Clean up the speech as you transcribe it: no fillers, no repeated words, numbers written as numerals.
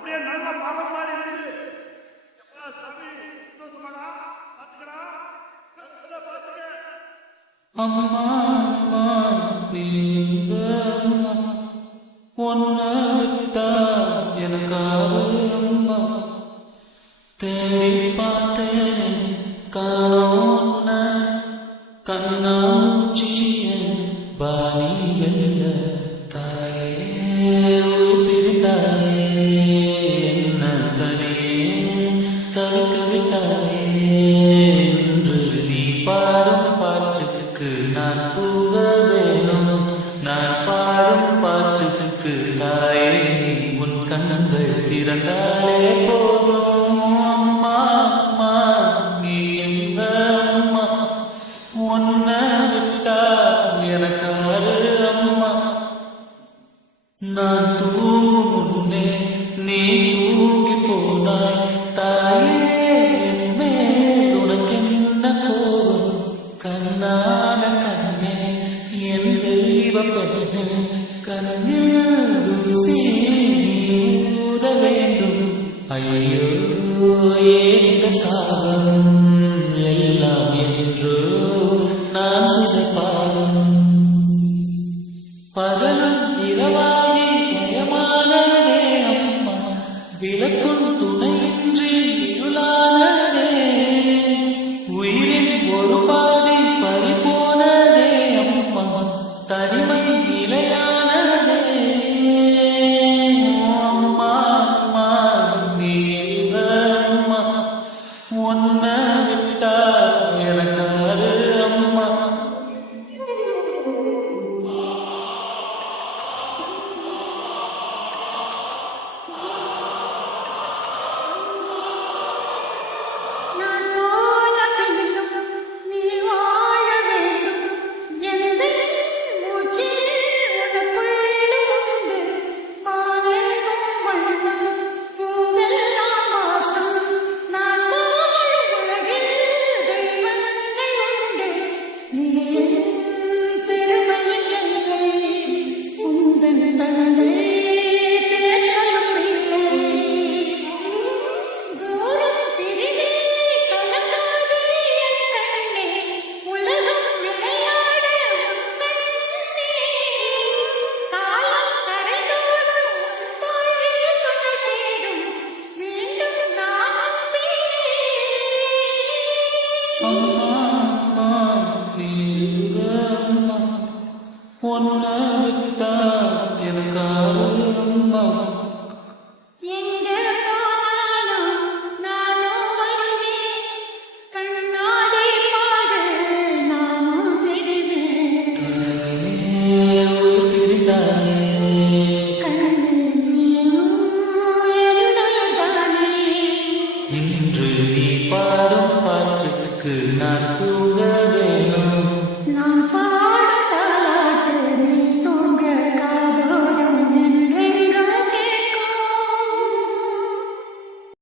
அப்படியே நல்ல மரம் மாதிரி இருந்து சாமி சந்தோஷமாடா பாத்துக்கடா பாத்துக்க. அம்மா அம்மா நீங்க ஒன்ன விட்டா எனக்காக அம்மா தேடி பார்த்தேன் காணோன்ன கண்ணாச்சிய பாணி வெல்ல தாயே பிரிந்தாயே என்ன தனியே தவிக்க விட்டாயே என்று நீ பாடும் பாட்டுக்கு நான் தூங்க வேணும். நான் பாடும் பாட்டுக்கு தாயே உன் கண்கள் திறந்தாலே போதும். அம்மா அம்மா நீ எங்க அம்மா உன்னை விட்டா எனக்காரு அம்மா. நான் தூங்கும் முன்னே நீ தூங்கி போனாய் தாயே மேல் உனக்கு என்ன கோபம் கண்ணான கண்ணே என் தெய்வ பெண்ணே கண்ணில் தூசி ஊத வேண்டும். ஐயோ ஏன் இந்த சாபம் எல்லாம் என்றோ நான் சிறப்பாகும் பகலும் இரவாகி பயமானதே அம்மா விளக்கும் துணையின்றி இருளானதே உயிரின் ஒரு பாதி பறிபோனதே அம்மா தனிமை நிலையானதே. அம்மா அம்மா நீ எங்க அம்மா உன்னை விட்டா எனக்காரு அம்மா. உன்னை விட்டா எனக்காரு அம்மா. இன்று நீ பாடும் பாட்டுக்கு நான்